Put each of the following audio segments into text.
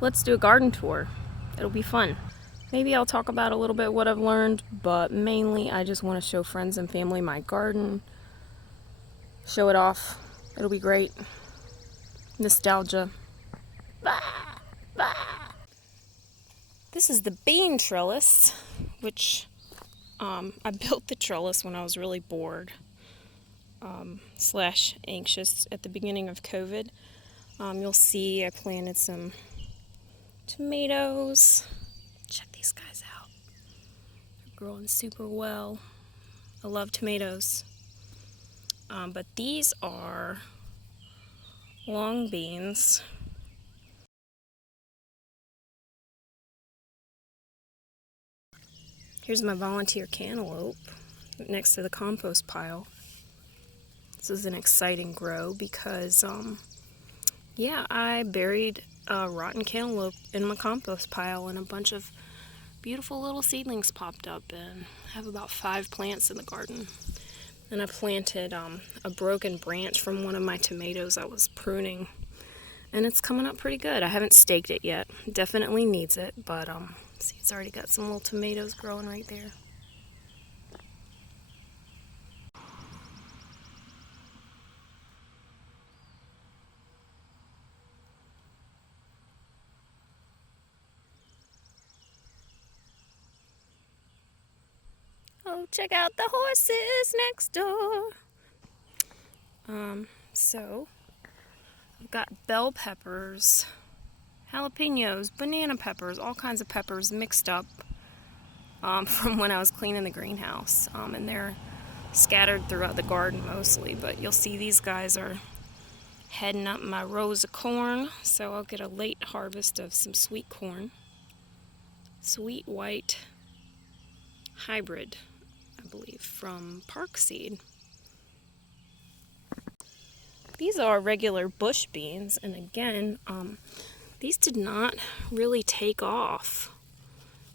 let's do a garden tour. It'll be fun. Maybe I'll talk about a little bit what I've learned, but mainly I just want to show friends and family my garden, show it off. It'll be great. Nostalgia. Bah, bah. This is the bean trellis, which I built the trellis when I was really bored slash anxious at the beginning of COVID. You'll see I planted some tomatoes. Check these guys out. They're growing super well. I love tomatoes. But these are long beans. Here's my volunteer cantaloupe next to the compost pile. This is an exciting grow because, I buried a rotten cantaloupe in my compost pile and a bunch of beautiful little seedlings popped up, and I have about 5 plants in the garden. And I planted a broken branch from one of my tomatoes I was pruning, and it's coming up pretty good. I haven't staked it yet. Definitely needs it, but see, it's already got some little tomatoes growing right there. Oh, check out the horses next door. So I've got bell peppers, jalapenos, banana peppers, all kinds of peppers mixed up from when I was cleaning the greenhouse. And they're scattered throughout the garden mostly, but you'll see these guys are heading up my rows of corn, so I'll get a late harvest of some sweet corn. Sweet white hybrid, I believe, from Park Seed. These are regular bush beans, and again, these did not really take off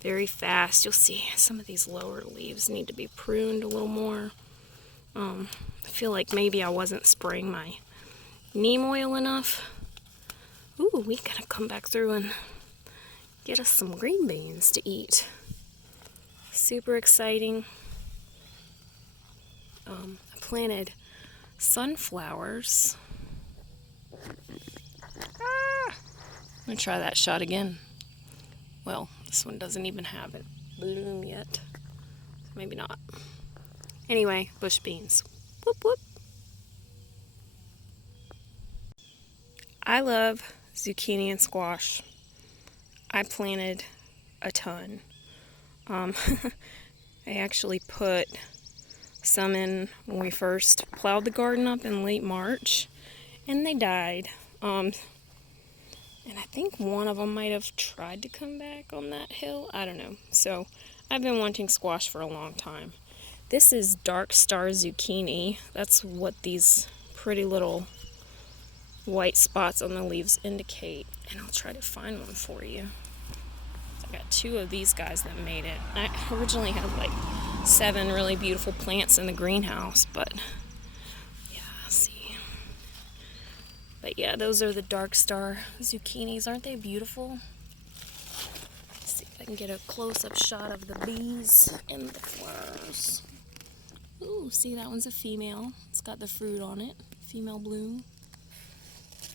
very fast. You'll see some of these lower leaves need to be pruned a little more. I feel like maybe I wasn't spraying my neem oil enough. Ooh, we gotta come back through and get us some green beans to eat. Super exciting. I planted sunflowers. I'm gonna try that shot again. Well, this one doesn't even have it bloom yet. Maybe not. Anyway, bush beans. Whoop whoop. I love zucchini and squash. I planted a ton. I actually put some in when we first plowed the garden up in late March, and they died. And I think one of them might have tried to come back on that hill. I don't know. So I've been wanting squash for a long time. This is Dark Star zucchini. That's what these pretty little white spots on the leaves indicate. And I'll try to find one for you. I got 2 of these guys that made it. I originally had like 7 really beautiful plants in the greenhouse, but yeah, see. But yeah, those are the Dark Star zucchinis. Aren't they beautiful? Let's see if I can get a close-up shot of the bees and the flowers. Ooh, see, that one's a female. It's got the fruit on it. Female bloom.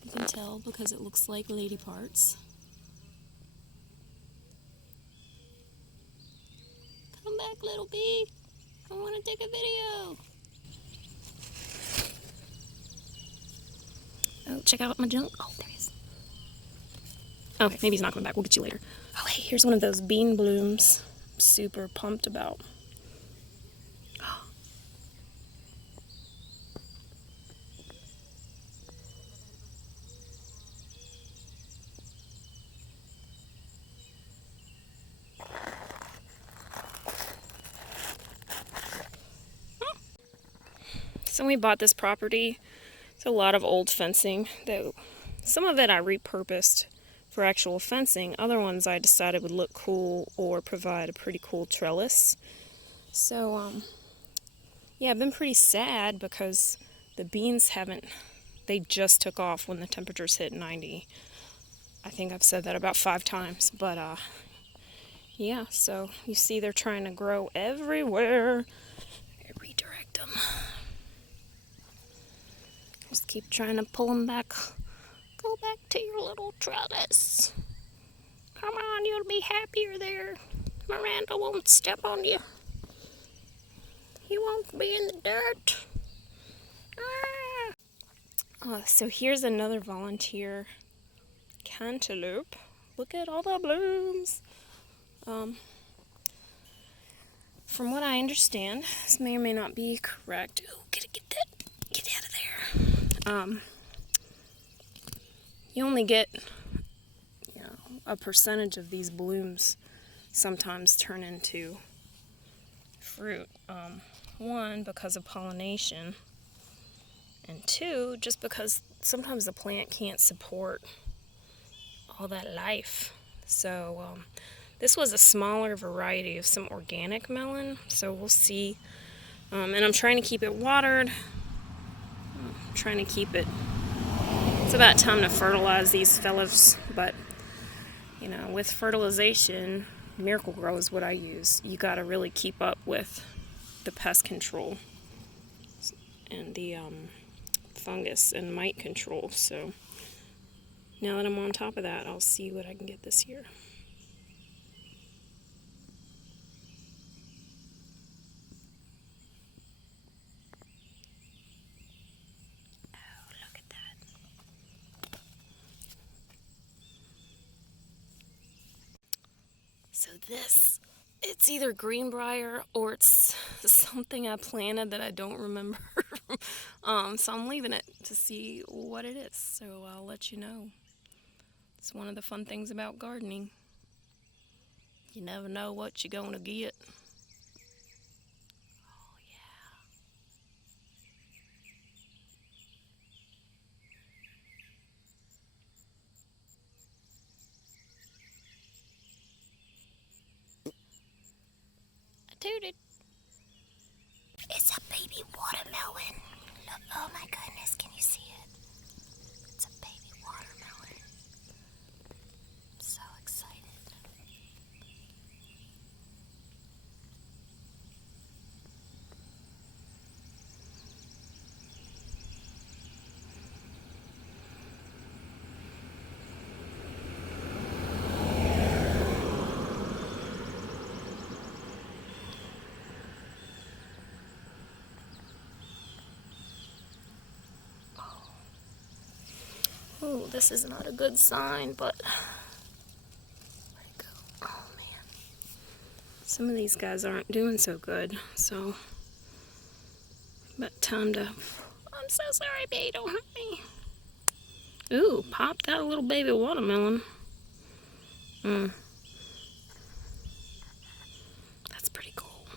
You can tell because it looks like lady parts. Come back, little bee. I want to take a video. Oh, check out my junk. Oh, there he is. Okay, maybe he's not coming back. We'll get you later. Oh, hey, here's one of those bean blooms. I'm super pumped about. So when we bought this property, it's a lot of old fencing. Though some of it I repurposed for actual fencing. Other ones I decided would look cool or provide a pretty cool trellis. So, yeah, I've been pretty sad because the beans they just took off when the temperatures hit 90. I think I've said that about 5 times, but yeah, so you see they're trying to grow everywhere. I redirect them. Just keep trying to pull them back. Go back to your little trellis. Come on, you'll be happier there. Miranda won't step on you. You won't be in the dirt. So here's another volunteer cantaloupe. Look at all the blooms. From what I understand, this may or may not be correct. Oh, get out of there. You only get, a percentage of these blooms sometimes turn into fruit. One, because of pollination, and two, just because sometimes the plant can't support all that life. So this was a smaller variety of some organic melon, so we'll see. And I'm trying to keep it watered. I'm trying to keep it. It's about time to fertilize these fellows, but with fertilization, Miracle-Gro is what I use. You got to really keep up with the pest control and the fungus and mite control. So now that I'm on top of that, I'll see what I can get this year. Oh, look at that. So this, it's either greenbrier or it's something I planted that I don't remember. So I'm leaving it to see what it is. So I'll let you know. It's one of the fun things about gardening. You never know what you're going to get. Oh, yeah. I tooted. It's a baby watermelon. Look, oh my goodness, can you see it? It's a baby watermelon. I'm so excited. Oh, this is not a good sign, but where'd it go? Oh man. Some of these guys aren't doing so good, so about time to. I'm so sorry, babe, don't hurt me. Ooh, popped out a little baby watermelon. That's pretty cool.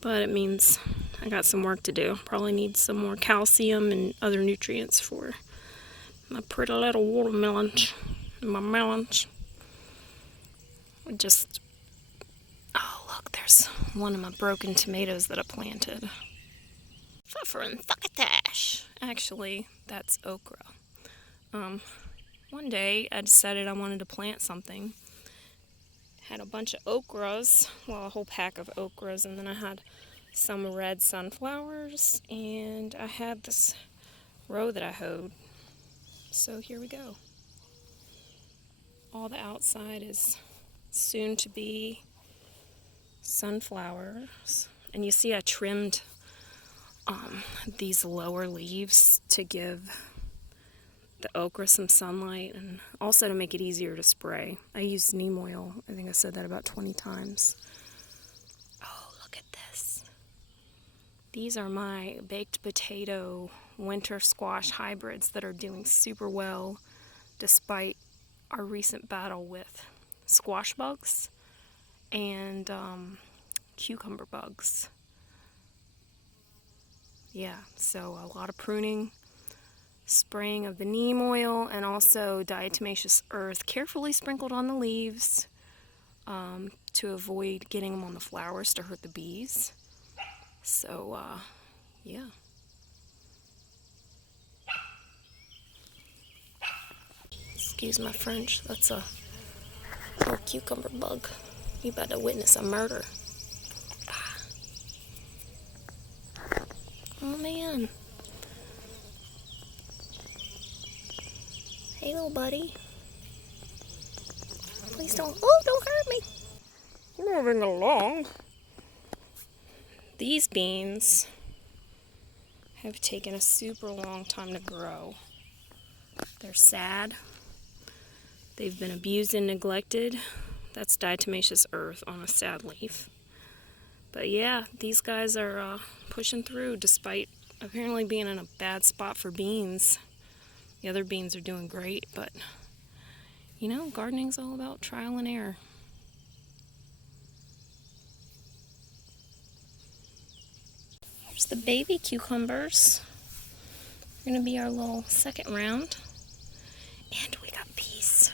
But it means I got some work to do. Probably need some more calcium and other nutrients for my pretty little watermelons. My melons. Oh look, there's one of my broken tomatoes that I planted. Suffering thuckatash. Actually, that's okra. One day I decided I wanted to plant something. Had a bunch of okras, well, a whole pack of okras, and then I had some red sunflowers, and I had this row that I hoed. So here we go. All the outside is soon to be sunflowers. And you see I trimmed these lower leaves to give the okra some sunlight and also to make it easier to spray. I used neem oil. I think I said that about 20 times. Oh, look at this. These are my baked potato winter squash hybrids that are doing super well despite our recent battle with squash bugs and cucumber bugs. Yeah, so a lot of pruning, spraying of the neem oil, and also diatomaceous earth carefully sprinkled on the leaves to avoid getting them on the flowers to hurt the bees. So, yeah. Excuse my French. That's a little cucumber bug. You about to witness a murder. Oh man. Hey little buddy. Please don't hurt me. Moving along. These beans have taken a super long time to grow. They're sad. They've been abused and neglected. That's diatomaceous earth on a sad leaf. But yeah, these guys are pushing through despite apparently being in a bad spot for beans. The other beans are doing great, but you know, gardening's all about trial and error. Here's the baby cucumbers. They're gonna be our little second round. And we got peas.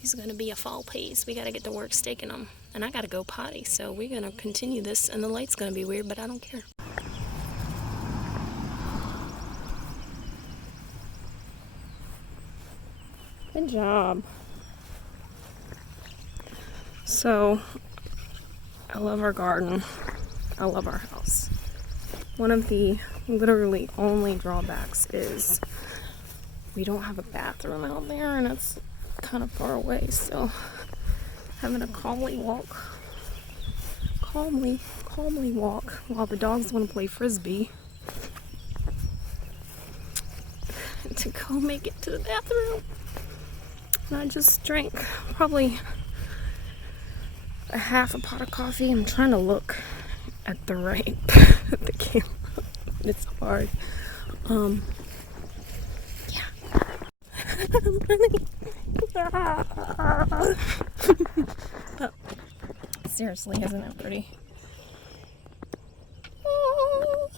These are gonna be a fall peas. We gotta get to work staking them. And I gotta go potty, so we're gonna continue this, and the light's gonna be weird, but I don't care. Good job. So, I love our garden. I love our house. One of the literally only drawbacks is we don't have a bathroom out there, and it's kind of far away, so having a calmly walk while the dogs want to play frisbee to go make it to the bathroom. And I just drank probably a half a pot of coffee. I'm trying to look at the right at the camera. It's hard. Yeah. I'm running. Oh, seriously, isn't it pretty?